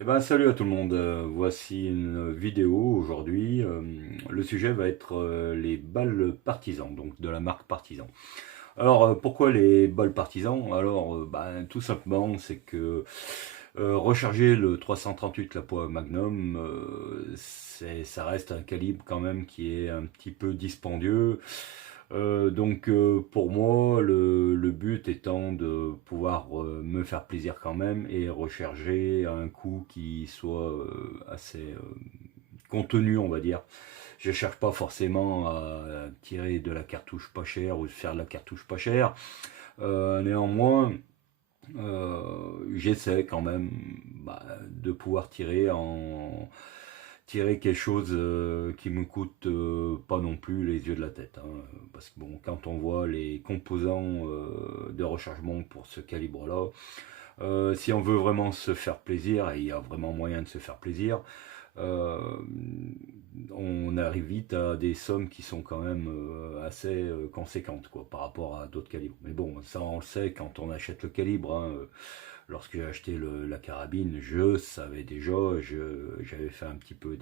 Eh ben, salut à tout le monde. Voici une vidéo aujourd'hui. Le sujet va être les balles partisans, donc de la marque Partisan. Alors, pourquoi les balles partisans? Alors, ben, tout simplement, c'est que recharger le 338 la poids Magnum, ça reste un calibre quand même qui est un petit peu dispendieux. Pour moi, le but étant de pouvoir me faire plaisir quand même et recharger à un coût qui soit assez contenu, on va dire. Je cherche pas forcément à tirer de la cartouche pas chère ou de faire de la cartouche pas chère. Néanmoins, j'essaie quand même de pouvoir tirer quelque chose qui me coûte pas non plus les yeux de la tête, hein. Parce que bon, quand on voit les composants de rechargement pour ce calibre-là, si on veut vraiment se faire plaisir, et il y a vraiment moyen de se faire plaisir, euh, on arrive vite à des sommes qui sont quand même assez conséquentes quoi, par rapport à d'autres calibres. Mais bon, ça on le sait quand on achète le calibre, hein. Lorsque j'ai acheté la carabine, je savais déjà, j'avais fait un petit peu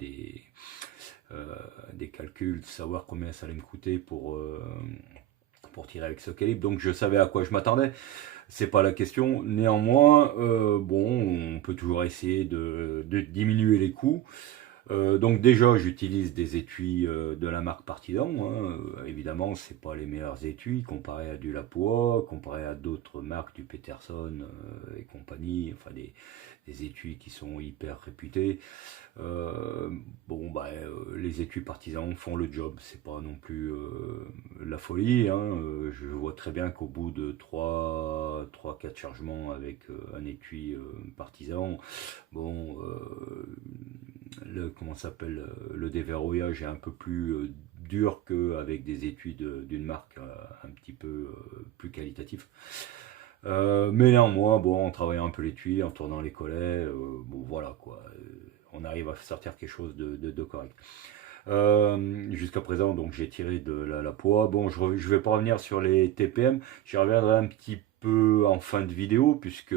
euh, des calculs, de savoir combien ça allait me coûter pour tirer avec ce calibre. Donc je savais à quoi je m'attendais. C'est pas la question. Néanmoins, bon, on peut toujours essayer de diminuer les coûts. Donc déjà, j'utilise des étuis de la marque Partisan, hein. Évidemment, c'est pas les meilleurs étuis comparé à du Lapois, comparé à d'autres marques, du Peterson et compagnie, enfin des étuis qui sont hyper réputés. Euh, les étuis Partisans font le job, c'est pas non plus la folie, hein. Je vois très bien qu'au bout de 3-4 chargements avec un étui Partisan, bon, comment s'appelle, le déverrouillage est un peu plus dur qu'avec des étuis d'une marque un petit peu plus qualitatif. Mais néanmoins, bon, en travaillant un peu l'étui, en tournant les collets, bon voilà quoi, on arrive à sortir quelque chose de correct. Jusqu'à présent, donc j'ai tiré de la poids. Bon, je vais pas revenir sur les TPM, j'y reviendrai un petit peu en fin de vidéo, puisque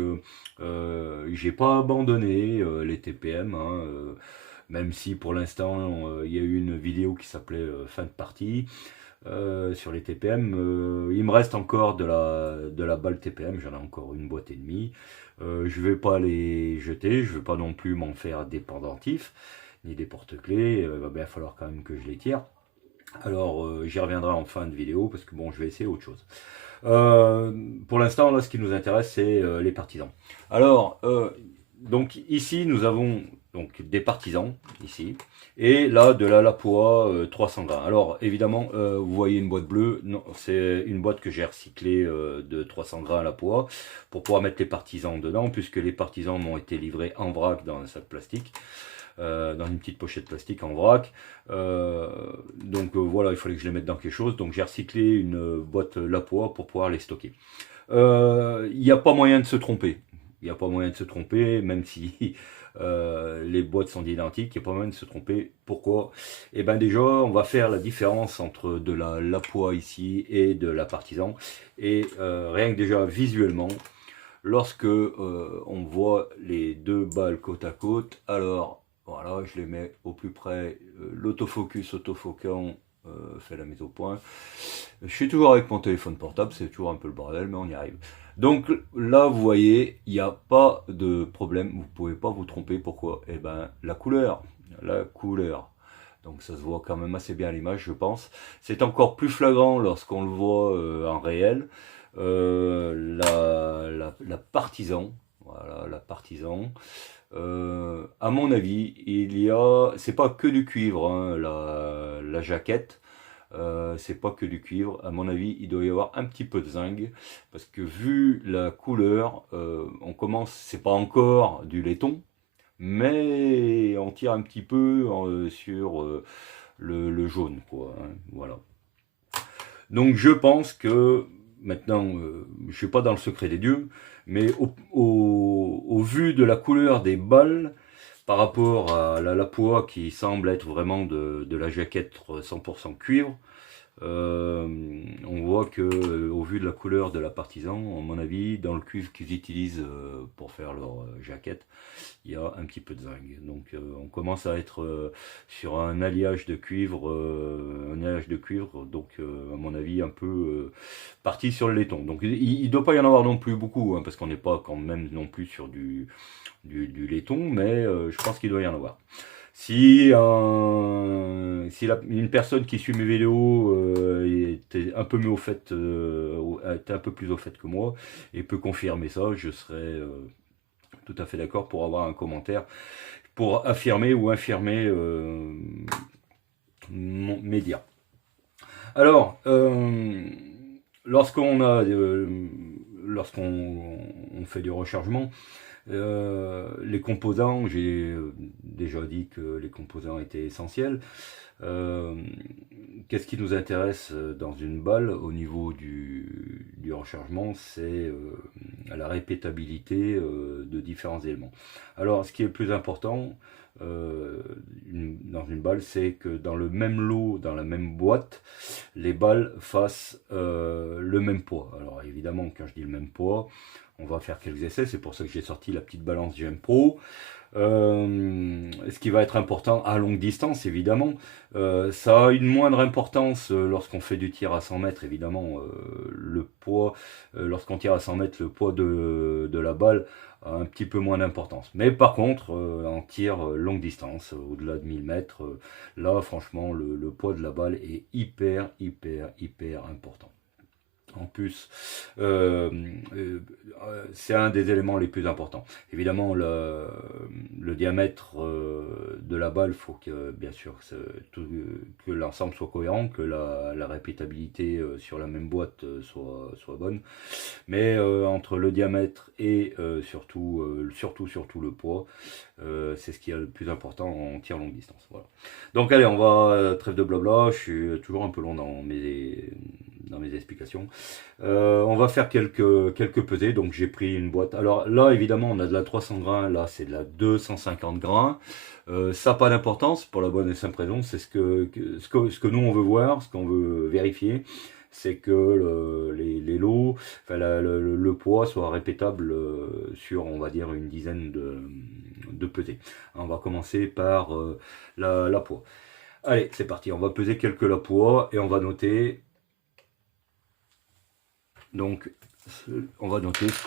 j'ai pas abandonné les TPM, hein, même si pour l'instant il y a eu une vidéo qui s'appelait fin de partie sur les TPM. Il me reste encore de la balle TPM, j'en ai encore une boîte et demie. Je vais pas les jeter, je vais pas non plus m'en faire des pendentifs ni des porte-clés. Il va bien falloir quand même que je les tire. Alors j'y reviendrai en fin de vidéo parce que bon, je vais essayer autre chose. Euh, pour l'instant, là, ce qui nous intéresse, c'est les partisans. Alors, donc ici, nous avons donc des partisans, ici, et là, de la Lapua 300 grains. Alors, évidemment, vous voyez une boîte bleue, non, c'est une boîte que j'ai recyclée de 300 grains à Lapua pour pouvoir mettre les partisans dedans, puisque les partisans m'ont été livrés en vrac dans un sac plastique. Dans une petite pochette plastique en vrac. Voilà, il fallait que je les mette dans quelque chose. Donc j'ai recyclé une boîte Lapois pour pouvoir les stocker. Il n'y a pas moyen de se tromper. Il n'y a pas moyen de se tromper, même si les boîtes sont identiques, il n'y a pas moyen de se tromper. Pourquoi? Eh bien déjà, on va faire la différence entre de la Lapois ici et de la Partisan. Et rien que déjà visuellement, lorsque on voit les deux balles côte à côte, alors voilà, je les mets au plus près, l'autofocus autofocant fait la mise au point. Je suis toujours avec mon téléphone portable, c'est toujours un peu le bordel, mais on y arrive. Donc là, vous voyez, il n'y a pas de problème, vous ne pouvez pas vous tromper. Pourquoi? Eh ben, la couleur, la couleur. Donc ça se voit quand même assez bien à l'image, je pense. C'est encore plus flagrant lorsqu'on le voit en réel. La partisan, voilà, la partisan. À mon avis, c'est pas que du cuivre, hein, la jaquette. C'est pas que du cuivre. À mon avis, il doit y avoir un petit peu de zinc, parce que vu la couleur, c'est pas encore du laiton, mais on tire un petit peu sur le jaune, quoi, hein, voilà. Donc je pense que maintenant, je ne suis pas dans le secret des dieux, mais au vu de la couleur des balles par rapport à la Lapua qui semble être vraiment de la jaquette 100% cuivre, On voit que au vu de la couleur de la partisan, à mon avis, dans le cuivre qu'ils utilisent pour faire leur jaquette, il y a un petit peu de zinc. Donc on commence à être sur un alliage de cuivre, donc à mon avis un peu parti sur le laiton. Donc il ne doit pas y en avoir non plus beaucoup, hein, parce qu'on n'est pas quand même non plus sur du laiton, mais je pense qu'il doit y en avoir. Si une personne qui suit mes vidéos était un peu mieux au fait, était un peu plus au fait que moi et peut confirmer ça, je serais tout à fait d'accord pour avoir un commentaire pour affirmer ou infirmer mes dires. Alors, lorsqu'on fait du rechargement, les composants, j'ai déjà dit que les composants étaient essentiels. Qu'est-ce qui nous intéresse dans une balle au niveau du rechargement? C'est la répétabilité de différents éléments. Alors, ce qui est le plus important dans une balle, c'est que dans le même lot, dans la même boîte, les balles fassent le même poids. Alors évidemment, quand je dis le même poids, on va faire quelques essais, c'est pour ça que j'ai sorti la petite balance GM Pro. Ce qui va être important à longue distance, évidemment. Ça a une moindre importance lorsqu'on fait du tir à 100 mètres, évidemment. Le poids, lorsqu'on tire à 100 mètres, le poids de la balle a un petit peu moins d'importance. Mais par contre, en tir longue distance, au-delà de 1000 mètres, là, franchement, le poids de la balle est hyper, hyper, hyper important. En plus, c'est un des éléments les plus importants. Évidemment, le diamètre de la balle, il faut que, bien sûr, que l'ensemble soit cohérent, que la répétabilité sur la même boîte soit bonne. Mais entre le diamètre et surtout le poids, c'est ce qui est le plus important en tir longue distance. Voilà. Donc allez, on va, trêve de blabla, je suis toujours un peu long dans mes explications. On va faire quelques pesées. Donc j'ai pris une boîte. Alors là, évidemment, on a de la 300 grains. Là, c'est de la 250 grains. Ça n'a pas d'importance pour la bonne et simple raison. C'est ce que nous, on veut voir, ce qu'on veut vérifier. C'est que les lots, enfin, le poids soit répétable sur, on va dire, une dizaine de pesées. On va commencer par la poids. Allez, c'est parti. On va peser quelques la poids et on va noter. Donc, on va noter ce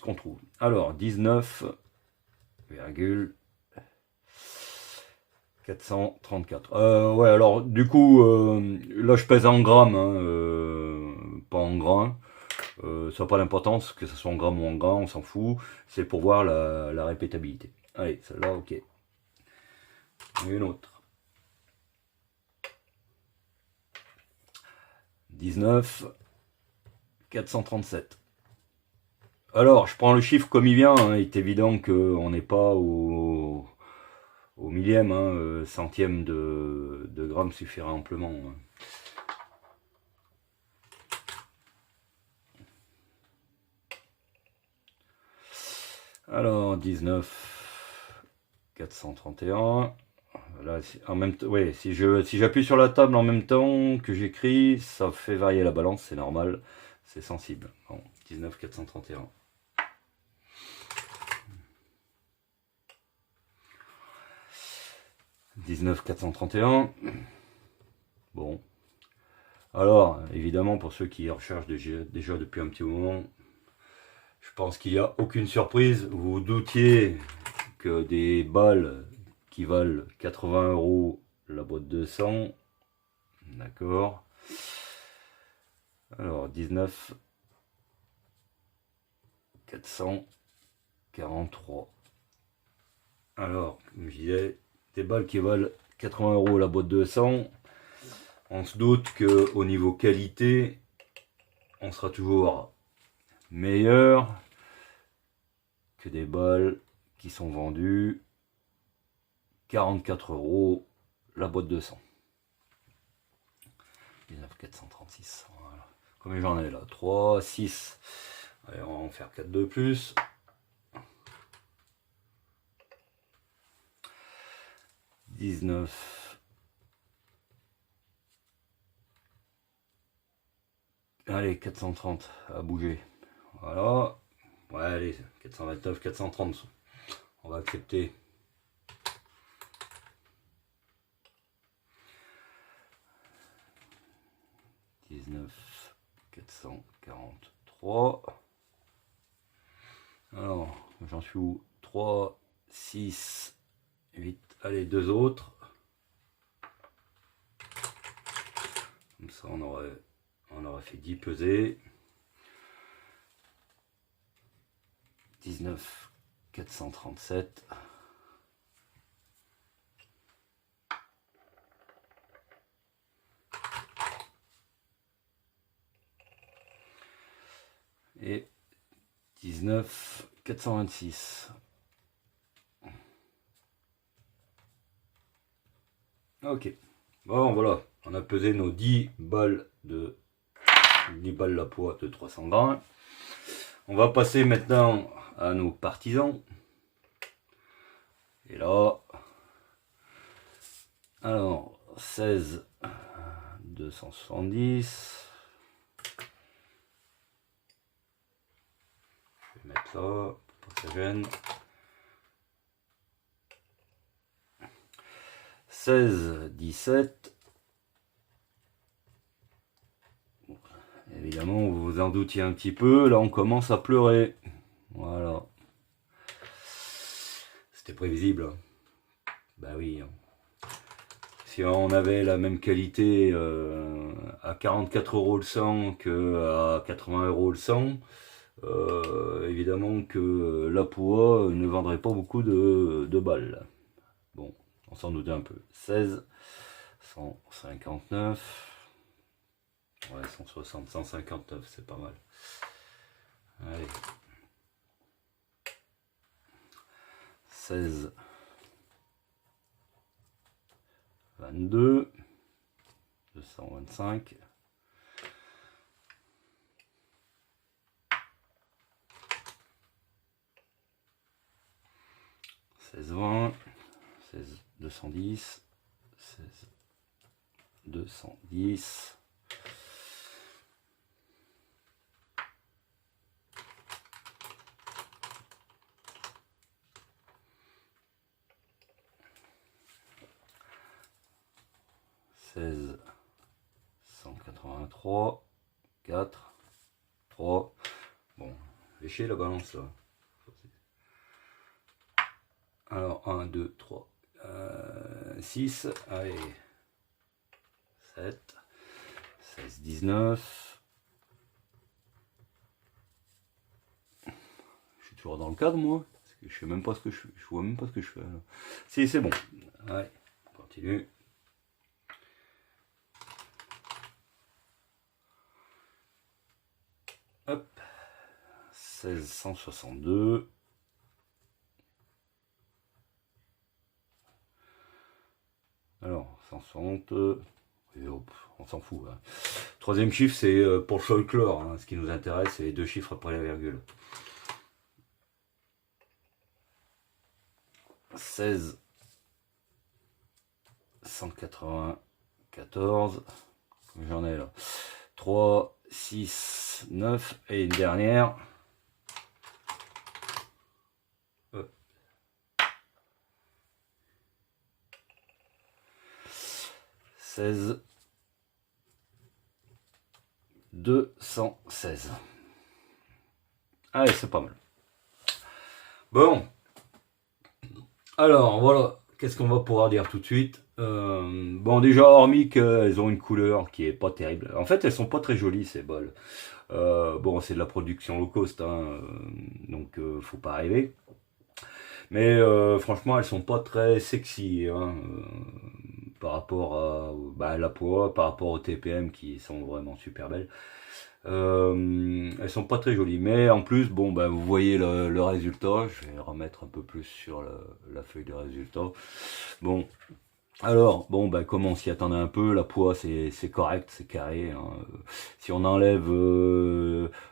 qu'on trouve. Alors, 19,434. Ouais, alors, du coup, là, je pèse en grammes, hein, pas en grains. Ça n'a pas d'importance que ce soit en grammes ou en grains, on s'en fout. C'est pour voir la répétabilité. Allez, celle-là, ok. Une autre. 19,437. Alors, je prends le chiffre comme il vient. Hein. Il est évident qu'on n'est pas au millième. Hein. Centième de gramme suffirait amplement. Hein. Alors, 19,431. Là, en même temps, ouais, si j'appuie sur la table en même temps que j'écris, ça fait varier la balance, c'est normal, c'est sensible. Bon, 19,431. 19,431. Bon. Alors, évidemment, pour ceux qui recherchent déjà depuis un petit moment, je pense qu'il n'y a aucune surprise. Vous vous doutiez que des balles qui valent 80 € la boîte de 100, d'accord. Alors, 19,443. Alors, comme je disais, des balles qui valent 80 € la boîte de 100, on se doute qu'au niveau qualité, on sera toujours meilleur que des balles qui sont vendues 44 € la boîte de 100. 19,436. Voilà. Combien j'en ai là? 3, 6. Allez, on va en faire 4 de plus. 19, allez, 430 à bouger. Voilà. Ouais, allez, 429, 430. On va accepter. $19,443. Alors, j'en suis où? 3, 6, 8. Allez, deux autres. Comme ça, on aurait fait 10 pesées. 19,437. Et 19,426. Ok. Bon, voilà. On a pesé nos 10 balles la poids de 300 grammes. On va passer maintenant à nos partisans. Et là, alors 16 270. Je vais mettre là pour que ça gêne. 16 17. Évidemment, vous vous en doutiez un petit peu, là on commence à pleurer. Voilà. C'était prévisible. Bah oui. Si on avait la même qualité à 44 € le 100 que à 80 € le 100, évidemment que la poids ne vendrait pas beaucoup de balles. Bon, on s'en doutait un peu. 16 159. Ouais, 160, 159, c'est pas mal. Allez. 16, 22, 225. 16, 20, 16, 210, 16, 210. 16 183 4 3. Bon, lécher la balance là. Alors 1 2 3 6. Allez, 7 16 19. Je suis toujours dans le cadre moi, parce que je sais même pas ce que je vois même pas ce que je fais là. Si, c'est bon. Allez, on continue. Hop, 1662. Alors, 160. Et hop, on s'en fout. Hein. Troisième chiffre, c'est pour le folklore. Hein. Ce qui nous intéresse, c'est les deux chiffres après la virgule. 16 194. J'en ai là. 3, 6, 9 et une dernière. 16 216. Allez, c'est pas mal. Bon. Alors, voilà. Qu'est-ce qu'on va pouvoir dire tout de suite? Bon, déjà, hormis qu'elles ont une couleur qui est pas terrible. En fait, elles sont pas très jolies, ces bols. Bon, c'est de la production low cost, hein, donc faut pas rêver. Mais franchement, elles sont pas très sexy, hein, par rapport à la poids, par rapport au TPM qui sont vraiment super belles. Elles sont pas très jolies, mais en plus, bon, vous voyez le résultat. Je vais remettre un peu plus sur la feuille de résultat. Bon, alors, bon, comme on s'y attendait un peu, la poids c'est correct, c'est carré. Hein. Si on enlève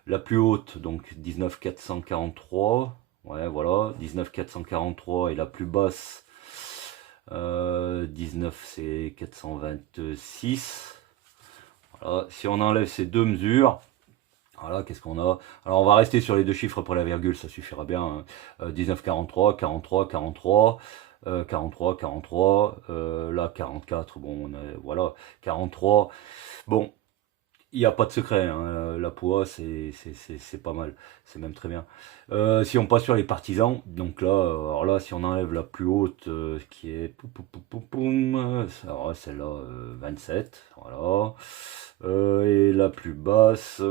la plus haute, donc 19,443, ouais, voilà, 19,443 et la plus basse, 19 c'est 426. Voilà, si on enlève ces deux mesures, voilà, qu'est-ce qu'on a? Alors on va rester sur les deux chiffres pour la virgule, ça suffira bien, hein. 19, 43, 43, 43, 43, 43, là 44, bon, voilà, 43. Bon, il n'y a pas de secret, hein. La poids, c'est pas mal, c'est même très bien. Si on passe sur les partisans, donc là, alors là, si on enlève la plus haute, qui est, alors celle-là, 27, voilà. Et la plus basse, 16,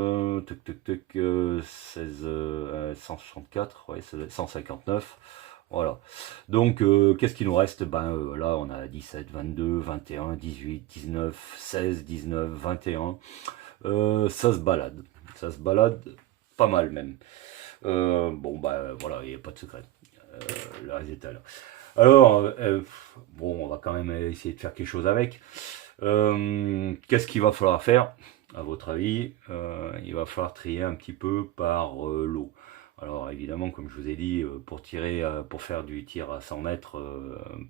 164, ouais, 159. Voilà. Donc, qu'est-ce qui nous reste? Ben, là, on a 17, 22, 21, 18, 19, 16, 19, 21. Ça se balade. Ça se balade pas mal même. Bon, bah voilà, il n'y a pas de secret. Le résultat là. Alors, bon, on va quand même essayer de faire quelque chose avec. Qu'est-ce qu'il va falloir faire, à votre avis? Il va falloir trier un petit peu par lot. Alors évidemment, comme je vous ai dit, pour tirer, pour faire du tir à 100 mètres,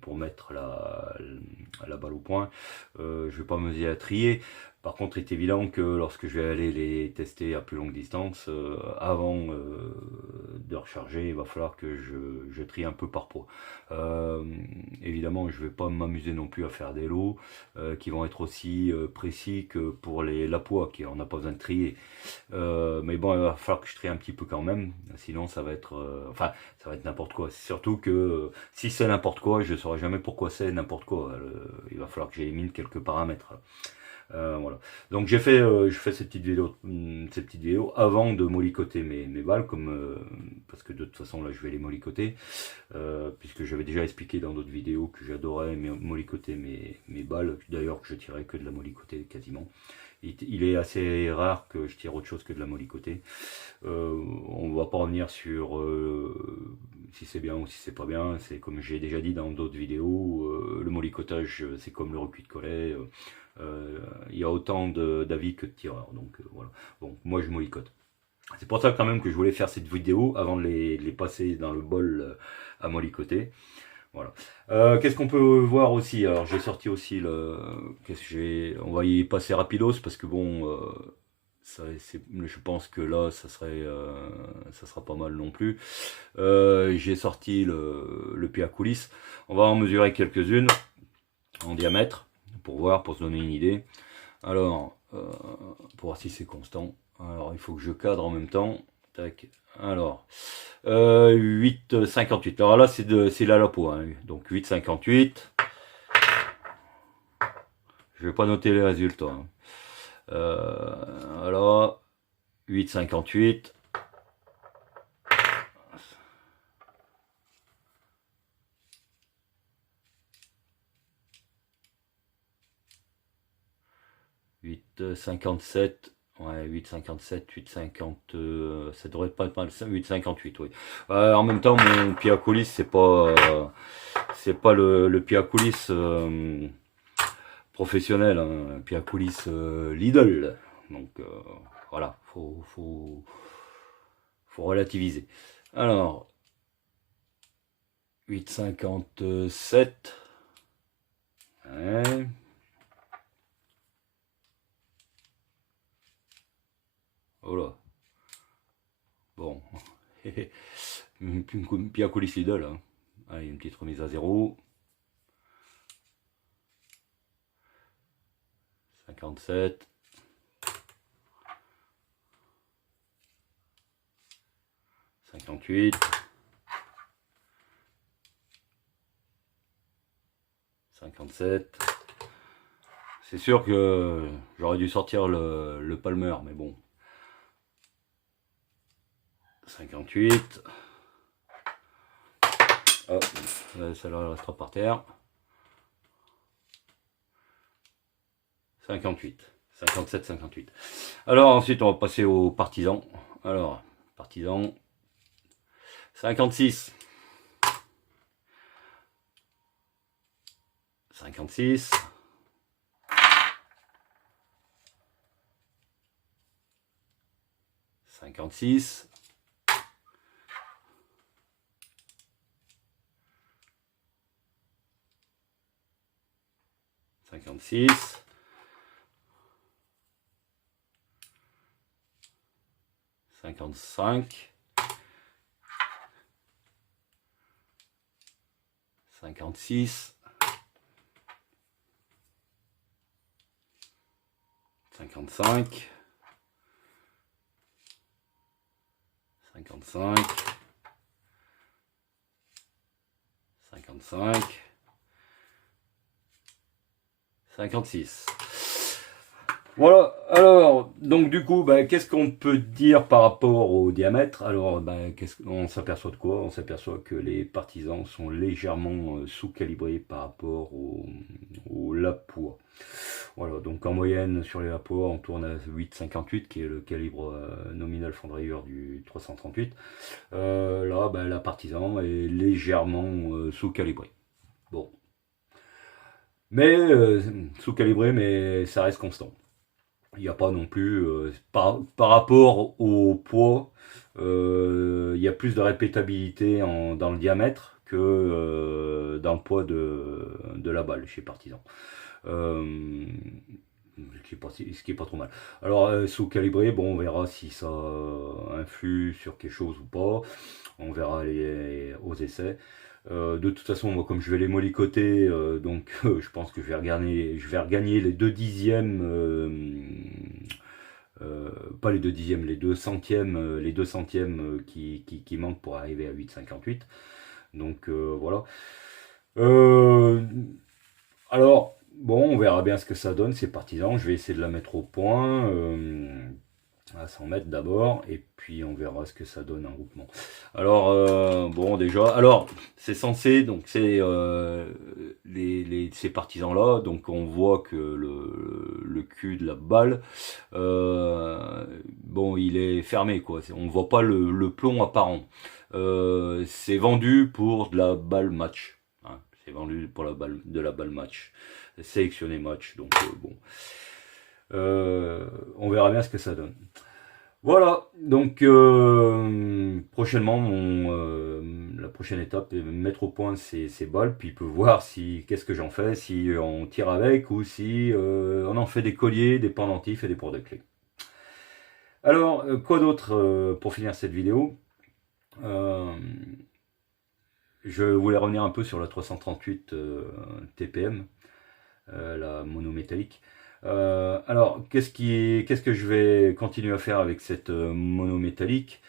pour mettre la balle au point, je vais pas m'amuser à trier. Par contre, il est évident que lorsque je vais aller les tester à plus longue distance, avant de recharger, il va falloir que je trie un peu par poids. Euh, Évidemment, je ne vais pas m'amuser non plus à faire des lots qui vont être aussi précis que pour la poids, qui on n'a pas besoin de trier. Mais bon, il va falloir que je trie un petit peu quand même, sinon ça va être, enfin, ça va être n'importe quoi. Surtout que si c'est n'importe quoi, je ne saurai jamais pourquoi c'est n'importe quoi. Il va falloir que j'élimine quelques paramètres. Voilà. Donc je fais ces petites vidéos avant de mollicoter mes balles, parce que de toute façon là je vais les mollicoter, puisque j'avais déjà expliqué dans d'autres vidéos que j'adorais mollicoter mes balles, d'ailleurs que je tirais que de la mollicotée quasiment. Il est assez rare que je tire autre chose que de la mollicotée. On va pas revenir sur si c'est bien ou si c'est pas bien. C'est comme j'ai déjà dit dans d'autres vidéos, le mollicotage c'est comme le recuit de collet. Il y a autant d'avis que de tireurs. Donc voilà. Bon, moi je mollicote. C'est pour ça quand même que je voulais faire cette vidéo avant de les passer dans le bol à mollicoter. Voilà. Qu'est-ce qu'on peut voir aussi? Alors j'ai sorti aussi on va y passer rapidos parce que bon, je pense que là ça sera pas mal non plus. J'ai sorti le pied à coulisses. On va en mesurer quelques-unes en diamètre pour se donner une idée. Alors, pour voir si c'est constant. Alors, il faut que je cadre en même temps. Tac. Alors, 8,58. Alors là, c'est la lapo. Hein. Donc, 8,58. Je vais pas noter les résultats. Hein. Alors, 8,58. 8,57. Ouais, 8,57, 8,50, ça devrait pas être mal, 8,58, oui. En même temps, mon pied à coulisses, c'est pas le pied à coulisses professionnel, hein, un pied à coulisses Lidl. Donc voilà, faut relativiser. Alors, 8,57. Ouais. Voilà. Bon. Pied à coulisses Lidl. Hein. Allez, une petite remise à zéro. 57. 58. 57. C'est sûr que j'aurais dû sortir le Palmer, mais bon. 58. Hop, celle-là restera par terre. 58. 57, 58. Alors ensuite, on va passer aux partisans. Alors, partisans. 56. 56. 56. 56. 55, 56, 55, 55, 55, 56. Voilà, alors, donc du coup, qu'est-ce qu'on peut dire par rapport au diamètre? Alors, qu'est-ce qu'on s'aperçoit de quoi? On s'aperçoit que les partisans sont légèrement sous-calibrés par rapport au lap-poids. Voilà, donc en moyenne, sur les lap-poids, on tourne à 8,58, qui est le calibre nominal fondrieur du 338. Là, la partisan est légèrement sous-calibrée. Bon. Mais, sous-calibré, mais ça reste constant. Il n'y a pas non plus, par rapport au poids, il y a plus de répétabilité dans le diamètre que dans le poids de la balle chez Partisan. Ce qui est pas trop mal. Alors, sous-calibré, bon, on verra si ça influe sur quelque chose ou pas. On verra aux essais. De toute façon, moi, comme je vais les mollicoter, donc je pense que je vais regagner les 2 dixièmes, pas les 2 dixièmes, les 2 centièmes, qui manquent pour arriver à 8,58. Donc voilà. Alors, bon, on verra bien ce que ça donne, ces partisans. Je vais essayer de la mettre au point. À 100 mètres d'abord, et puis on verra ce que ça donne en groupement. Alors, bon, déjà, alors, c'est censé, donc c'est ces partisans-là, donc on voit que le cul de la balle, bon, il est fermé, quoi. On voit pas le plomb apparent. C'est vendu pour de la balle match. Hein. C'est vendu pour de la balle match. Sélectionné match, donc bon. On verra bien ce que ça donne. Voilà, donc prochainement, la prochaine étape est mettre au point ces balles, puis peut voir qu'est-ce que j'en fais, si on tire avec ou si on en fait des colliers, des pendentifs et des porte-clés. Alors, quoi d'autre pour finir cette vidéo? Je voulais revenir un peu sur la 338 TPM, la monométallique. Alors, qu'est-ce que je vais continuer à faire avec cette monométallique?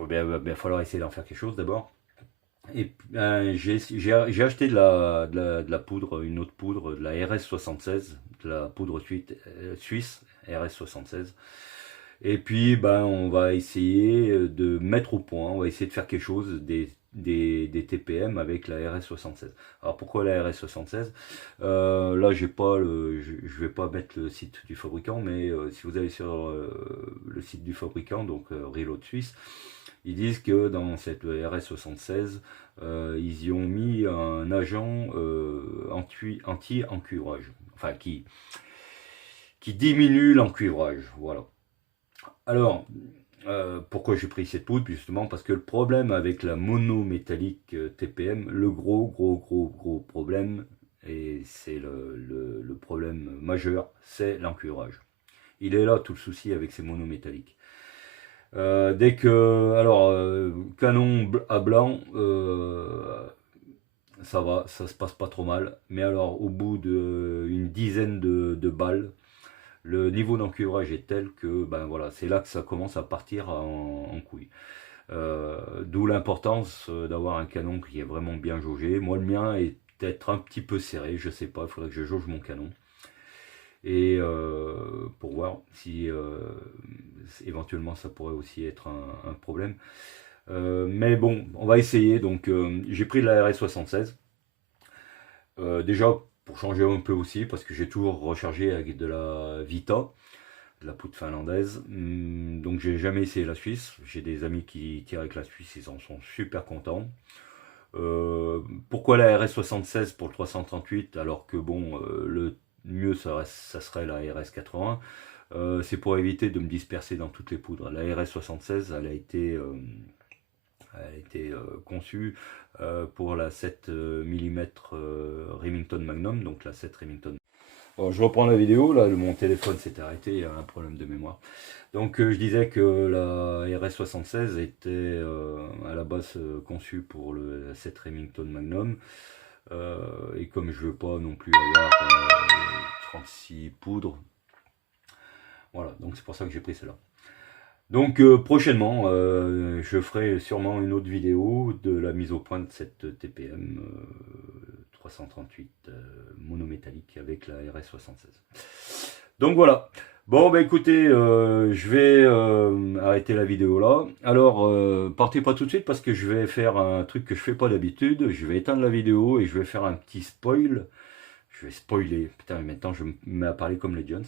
Il va falloir essayer d'en faire quelque chose d'abord. Et j'ai acheté de la poudre, une autre poudre, de la RS76, de la poudre suisse RS76. Et puis, on va essayer de mettre au point, on va essayer de faire quelque chose des TPM avec la RS76. Alors pourquoi la RS76? Là, je vais pas mettre le site du fabricant, mais si vous allez sur le site du fabricant, donc Reload Suisse, ils disent que dans cette RS76, ils y ont mis un agent anti-encuivrage, enfin qui diminue l'encuivrage. Voilà. Alors, pourquoi j'ai pris cette poudre? Justement parce que le problème avec la monométallique TPM, le gros problème, et c'est le problème majeur, c'est l'encuivrage. Il est là tout le souci avec ces monométalliques. Dès que, alors, canon à blanc, ça va, ça se passe pas trop mal, mais alors au bout d'une dizaine de balles, le niveau d'encuivrage est tel que voilà, c'est là que ça commence à partir en couille. D'où l'importance d'avoir un canon qui est vraiment bien jaugé. Moi, le mien est peut-être un petit peu serré, je sais pas, il faudrait que je jauge mon canon. Et pour voir si éventuellement ça pourrait aussi être un problème. Mais bon, on va essayer. Donc j'ai pris de la RS76. Déjà pour changer un peu aussi, parce que j'ai toujours rechargé avec de la Vita, de la poudre finlandaise. Donc j'ai jamais essayé la Suisse. J'ai des amis qui tirent avec la Suisse, ils en sont super contents. Pourquoi la RS76 pour le 338 alors que bon, le mieux ça serait la RS80? C'est pour éviter de me disperser dans toutes les poudres. La RS76 elle a été conçue pour la 7 mm Remington Magnum, donc la 7 Remington. Alors, je reprends la vidéo, là mon téléphone s'est arrêté, il y a un problème de mémoire. Donc je disais que la RS76 était à la base conçue pour le 7 Remington Magnum. Et comme je veux pas non plus avoir 36 poudres, voilà, donc c'est pour ça que j'ai pris celle-là. Donc prochainement, je ferai sûrement une autre vidéo de la mise au point de cette TPM 338 monométallique avec la RS76. Donc voilà. Bon bah écoutez, je vais arrêter la vidéo là. Alors partez pas tout de suite parce que je vais faire un truc que je fais pas d'habitude. Je vais éteindre la vidéo et je vais faire un petit spoil. Je vais spoiler. Putain, mais maintenant je me mets à parler comme les Jones.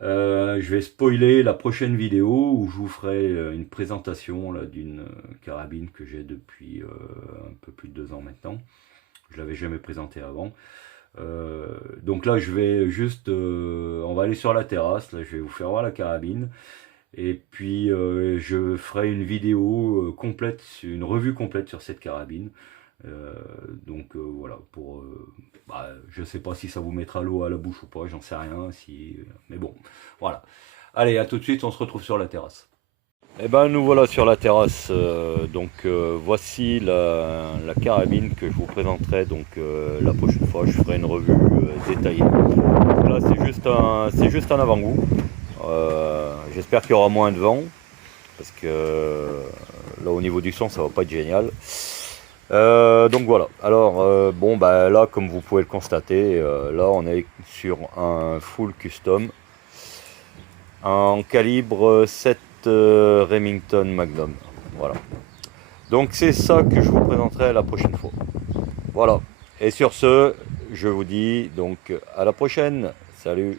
Je vais spoiler la prochaine vidéo où je vous ferai une présentation d'une carabine que j'ai depuis un peu plus de 2 ans maintenant. Je l'avais jamais présentée avant. Donc là je vais juste, on va aller sur la terrasse, là je vais vous faire voir la carabine. Et puis je ferai une vidéo complète, une revue complète sur cette carabine. Donc voilà, pour je sais pas si ça vous mettra l'eau à la bouche ou pas, j'en sais rien, mais bon, voilà. Allez, à tout de suite, on se retrouve sur la terrasse. Eh ben nous voilà sur la terrasse, voici la carabine que je vous présenterai donc la prochaine fois, je ferai une revue détaillée. Là c'est juste un avant-goût, j'espère qu'il y aura moins de vent, parce que là au niveau du son ça va pas être génial. Donc voilà, alors bon bah là comme vous pouvez le constater, là on est sur un full custom en calibre 7 Remington Magnum, voilà. Donc c'est ça que je vous présenterai la prochaine fois. Voilà, et sur ce je vous dis donc à la prochaine, salut.